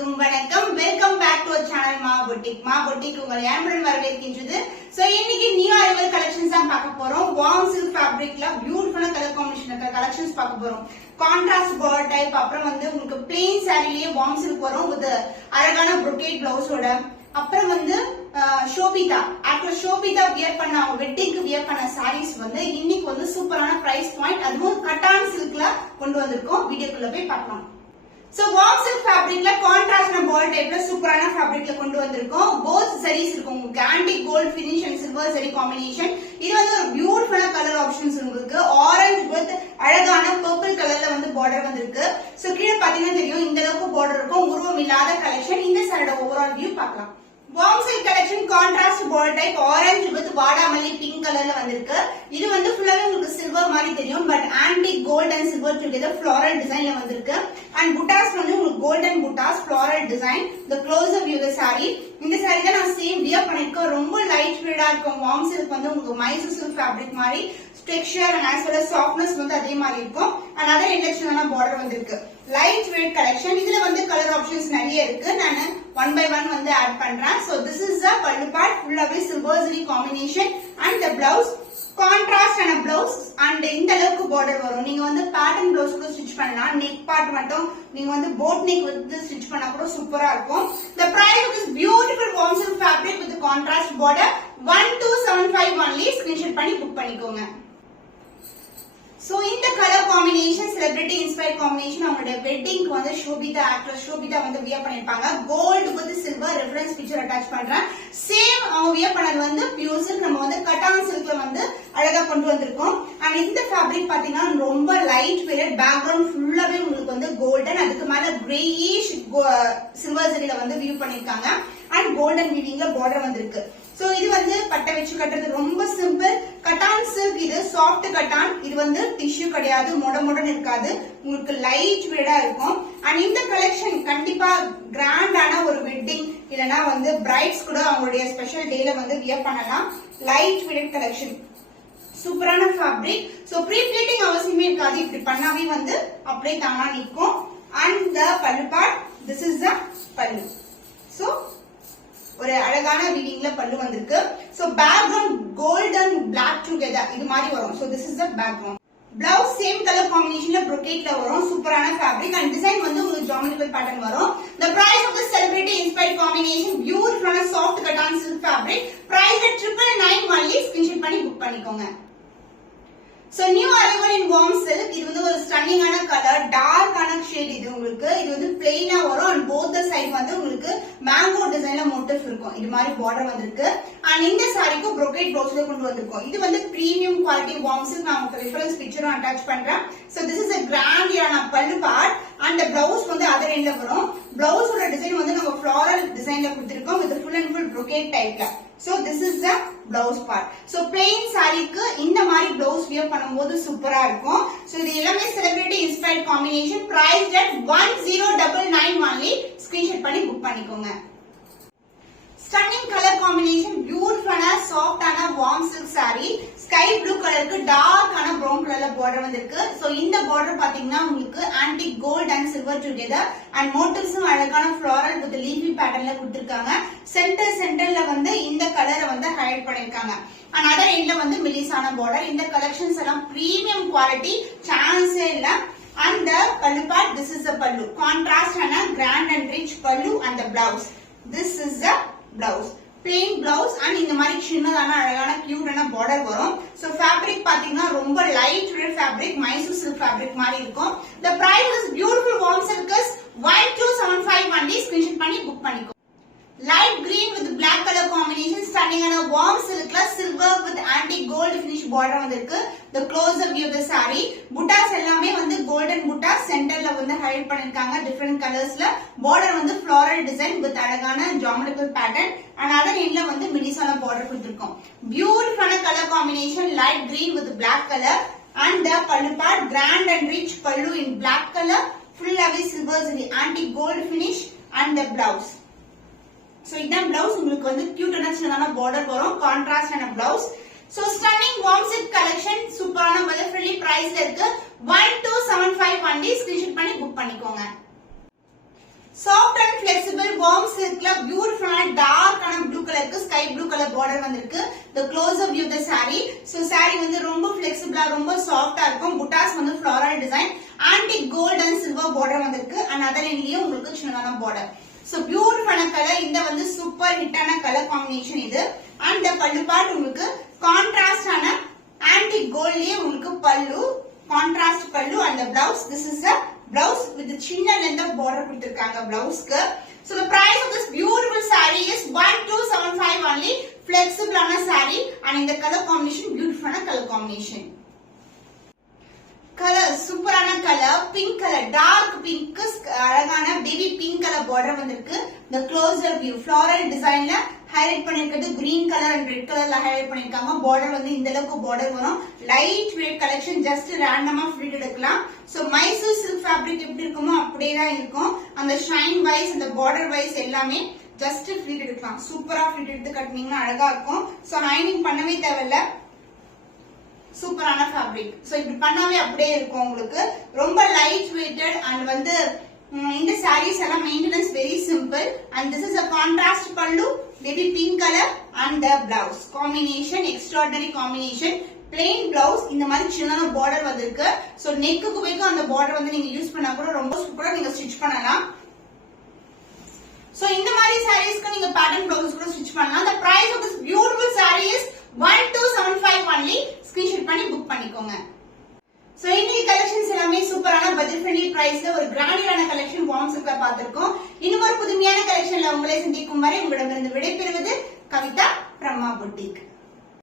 அனைவருக்கும் வணக்கம். Welcome back to channel மா பொட்டிக் உங்களை அன்புடன் வரவேற்கின்றது. சோ இன்னைக்கு நியூ அரைவல் கலெக்ஷன்ஸ் தான் பார்க்க போறோம். வார்ம் சில்க் ஃபேப்ரிக்ல பியூட்டிஃபுல்லா கலர் காம்பினேஷன் இருக்கிற கலெக்ஷன்ஸ் பார்க்க போறோம். கான்ட்ராஸ்ட் பார்டர் டைப், அப்புறம் உங்களுக்கு பிளெயின் சாரிலேயே வார்ம் சில்க் வரும் வித் அழகான brocade பிளவுஸோட. அப்புறம் ஷோபிதா வியர் பண்ண வெட்டிங்க்கு வியர் பண்ண சாரீஸ் இன்னைக்கு சூப்பரான பிரைஸ் பாயிண்ட், அதுவும் கட்டான் சில்க்ல கொண்டு வந்திருக்கோம். வீடியோக்குள்ள போய் பார்க்கலாம். சோ வார்ம் சில்க் ஃபேப்ரிக்ல கான்ட்ராஸ்ட் பார்டர் டைப்ல சூப்பரான ஃபேப்ரிக்ல கொண்டு வந்திருக்கோம். போத் sarees இருக்கும். உங்களுக்கு antique gold finish and silver saree combination. இது ஒரு பியூட்டிஃபுல்லா கலர் ஆப்ஷன்ஸ் உங்களுக்கு. ஆரஞ்சு வித் அழகான பர்பிள் கலர்ல பார்டர் வந்திருக்கு. சோ கீழே பாத்தீங்கன்னா தெரியும் இந்த அளவுக்கு பார்டர் இருக்கும். உருவம் இல்லாத கலெக்ஷன். இந்த சாரியோட ஓவரால் வியூ பார்க்கலாம். Warm silk collection contrast border type orange with வாடாமல்லி பிங்க் கலர்ல வந்திருக்கு. இது ஃபுல்லாவே உங்களுக்கு சில்வர் மாதிரி தெரியும், but antique gold and silver together floral டிசைன்ல வந்திருக்கு. அண்ட் புட்டாஸ் உங்களுக்கு golden buttas floral design. The closer view the saree. இந்த saree தான் நான் சேம் வியர் பண்ணிருக்கேன். ரொம்ப லைட் வெயிட்டா இருக்கும். வார்ம் சில்க் உங்களுக்கு மைசூர் சில்க் ஃபேப்ரிக் மாதிரி texture and as well as softness அதே மாதிரி இருக்கும். அண்ட் அதர் இண்டக்ஷனான பார்டர் வந்திருக்கு. Light weight collection. இதுல கலர் ஆப்ஷன்ஸ் நிறைய இருக்கு. நான் ஒன் பை ஒன் ஆட் பண்றேன். So this is the pallu part, full-ஆவே silver zari combination and the blouse contrast and a blouse and இந்த அளவுக்கு border வரும். நீங்க pattern blouse கூட ஸ்டிட்ச் பண்ணலாம். neck part மட்டும் நீங்க boat neck வந்து ஸ்டிட்ச் பண்ணா கூட சூப்பரா இருக்கும். The price of this beautiful warm silk fabric with the contrast border 1275 only. screenshot பண்ணி book பண்ணிக்கோங்க. So இந்த colour combination celebrity inspired combination. அவங்களுடைய வெட்டிங்க்கு ஷோபிதா ஆக்ட்ரஸ் ஷோபிதா வியர் பண்ணிருப்பாங்க. Gold with silver reference picture attach பண்றேன். சேம் அவங்க வியர் பண்ணது pure silk. நம்ம கட்டான் சில்க்ல அழகா கொண்டு வந்திருக்கோம். அண்ட் இந்த ஃபேப்ரிக் பாத்தீங்கன்னா ரொம்ப லைட் வெயிட். பேக்ரவுண்ட் ஃபுல்லாவே உங்களுக்கு கோல்டன், அதுக்கு மேல கிரேயிஷ் சில்வர் ஜரியில வியூ பண்ணிருக்காங்க. அண்ட் கோல்டன் வீவிங்ல பார்டர் வந்திருக்கு. சோ இது பட்டை வச்சு கட்டுறது ரொம்ப சிம்பிள். கட்டான் சில்க், இது சாஃப்ட் கட்டான். இது டிஷ்யூ கிடையாது, மொடன்னு இருக்காது. உங்களுக்கு லைட் வெயிட்டா இருக்கும். அண்ட் இந்த கலெக்ஷன் கண்டிப்பா கிராண்டான ஒரு வெட்டிங் இல்லனா பிரைட்ஸ் கூட அவங்களுடைய ஸ்பெஷல் டேல வியர் பண்ணலாம். லைட் வெயிட் கலெக்ஷன், சூப்பரான ஃபேப்ரிக். சோ ப்ரீ ப்ளீட்டிங் அவசியமே இருக்காது. இப்படி பண்ணாவே அப்படியே தானா நிக்கும். அண்ட் த பல்லு பார்ட், திஸ் இஸ் த பல்லு. சோ ஒரு அழகான வீவிங்ல பல்லு வந்திருக்கு. So background gold and black together இது மாதிரி வரும். So this is the background. Blouse same colour காம்பினேஷன்ல brocade வரும். சூப்பரான ஃபேப்ரிக் அண்ட் டிசைன் உங்களுக்கு ஜியோமெட்ரிக்கல் பேட்டர்ன் வரும். The price of the celebrity inspired combination, beautiful soft cotton silk fabric. Price at 999 only. screenshot பண்ணி book பண்ணிக்கோங்க. So new arrival in warm silk. இது ஒரு ஸ்டன்னிங்கான colour, டார்க்கான shade. இது உங்களுக்கு பிளெயினா வரும். அண்ட் போத் தி சைடு உங்களுக்கு mango டிசைன்ல மோட்டிவ் இருக்கும். இது மாதிரி பார்டர் வந்திருக்கு. அண்ட் இந்த சாரிக்கு brocade ப்ளவுஸ்ல கொண்டு வந்திருக்கோம். இது பிரீமியம் குவாலிட்டி வார்ம் சில்க். நான் உங்களுக்கு ரெஃபரன்ஸ் பிக்சரும் அட்டாச் பண்றேன். So this is a grand யான பல்லு பார்ட். அண்ட் பிளவுஸ் அதர் எண்ட்ல வரும். பிளவுஸோட டிசைன் நம்ம ஃப்ளாரல் டிசைன்ல கொடுத்திருக்கோம். இது ஃபுல் அண்ட் ஃபுல் brocade டைப்ல. So this is the blouse part. So plain சாரிக்கு இந்த மாதிரி blouse wear பண்ணும்போது சூப்பரா இருக்கும். So இது எல்லாமே celebrity inspired combination. Price at 1099 only. screenshot பண்ணி book பண்ணிக்கோங்க. Stunning color combination, beautiful soft warm silk saree. Sky blue கலருக்கு டார்க் brown கலர்ல border வந்திருக்கு. So இந்த border பாத்தீங்கன்னா உங்களுக்கு antique gold and silver together and motifs அழகான floral with leafy patternல கொடுத்திருக்காங்க. சென்டர்ல இந்த கலரை ஹைலைட் பண்ணிருக்காங்க. and other endல மெலிசான border. இந்த கலெக்ஷன்ஸ் எல்லாம் பிரீமியம் குவாலிட்டி, சான்ஸே இல்ல. and the pallu part, this is the pallu. Contrast grand and rich pallu and the blouse. This is the blouse. plain blouse and இந்த மாதிரி சின்னதான அழகான கியூட்டான பார்டர் வரும். So fabric பாத்தீங்கன்னா ரொம்ப light weight fabric, Mysore silk fabric மாதிரி இருக்கும். The price is beautiful warm silk is 1275 only. screenshot பண்ணி book பண்ணிக்கோ. Light green with black color combination, stunning and a warm silkல silver with antique gold finish border வந்திருக்கு. The closer view of the saree. புட்டாஸ் எல்லாமே golden புட்டாஸ் சென்டர்ல highlight பண்ணிருக்காங்க different colorsல. border floral design with அழகான geometrical pattern and other endல மெலிசான border கொடுத்திருக்கோம். beautiful color combination, light green with black color and the pallu part, grand and rich pallu in black color, full-ஆவே silver antique gold finish and the blouse. So இதான் blouse. உங்களுக்கு கியூட்டான சின்னதான border வரும். contrast and a blouse. So stunning warm silk collection, சூப்பரான budget friendly price இருக்கு. 1275 only. screenshot பண்ணி book பண்ணிக்கோங்க. Soft and flexible warm சில்க்ல பியூட்டிஃபுல்லான டார்க்கான blue கலருக்கு sky blue colour border வந்திருக்கு. the closer view the saree. so saree வந்து ரொம்ப flexible ரொம்ப சாஃப்ட்டா இருக்கும். புட்டாஸ் வந்து floral design, antique gold and silver border வந்திருக்கு. and other endலயும் உங்களுக்கு சின்னதான border. so beautiful color. இந்த வந்து சூப்பர் ஹிட்டான கலர் காம்பினேஷன் இது. and the பல்லு பார்ட் உங்களுக்கு கான்ட்ராஸ்ட் ஆன antique gold லயே உங்களுக்கு பல்லு, contrast pallu, and the blouse. This is a blouse with the chinna length of border கொடுத்திருக்காங்க blouseக்கு. So the price of this beautiful saree is 1275 only. Flexible ஆன saree and in the color combination beautiful ஆன color combination. Colour சூப்பரான colour, pink colour, dark pink, அழகான baby pink colour border வந்திருக்கு. the closer view floral designல highlight பண்ணிருக்கிறது green colour and red கலர்ல highlight பண்ணிருக்காங்க. Border வந்து இந்த அளவுக்கு பார்டர் வரும். லைட் வெயிட் கலெக்ஷன், ஜஸ்ட் ரேண்டமா ஃபிட் எடுக்கலாம். சோ மைசூர் சில்க் ஃபேப்ரிக் எப்படி இருக்குமோ அப்படியே தான் இருக்கும். அந்த ஷைன் வைஸ், அந்த பார்டர் வைஸ் எல்லாமே ஜஸ்ட் ஃபிட் எடுக்கலாம். சூப்பரா ஃபிட் எடுத்து கட்டினீங்கன்னா அழகா இருக்கும். சோ ஹைனிங் பண்ணவே தேவையில்ல. சூப்பரான ஃபேப்ரிக். சோ இப்படி பண்ணாவே அப்படியே இருக்கும் உங்களுக்கு. ரொம்ப லைட் வெயிட்டட் and வந்து இந்த sarees எல்லாம் maintenance very simple. and this is a contrast pallu, baby pink color, and the blouse combination extraordinary combination. plain blouse, இந்த மாதிரி சின்னதான border வந்திருக்கு. சோ நெக்குக்கு வைக்கும் அந்த border வந்து நீங்க யூஸ் பண்ணா கூட ரொம்ப சூப்பரா நீங்க ஸ்டிட்ச் பண்ணலாம். சோ இந்த மாதிரி sareesக்கு நீங்க pattern blouse கூட ஸ்டிட்ச் பண்ணலாம். the price of this beautiful saree is 1275 only. Screenshot பண்ணி புக் பண்ணிக்கோங்க. சோ இன்னைக்கு கலெக்ஷன்ஸ் எல்லாமே சூப்பரான பட்ஜெட் ஃப்ரெண்ட்லி பிரைஸ்ல ஒரு கிராண்டியரான கலெக்ஷன் வார்ம் சில்க்ல பாத்துறோம். இன்னும் ஒரு புதுமையான கலெக்ஷன்ல உங்களை சந்திக்கும் வரை உங்களிடமிருந்து விடைபெறுவது கவிதா from Ma Boutique.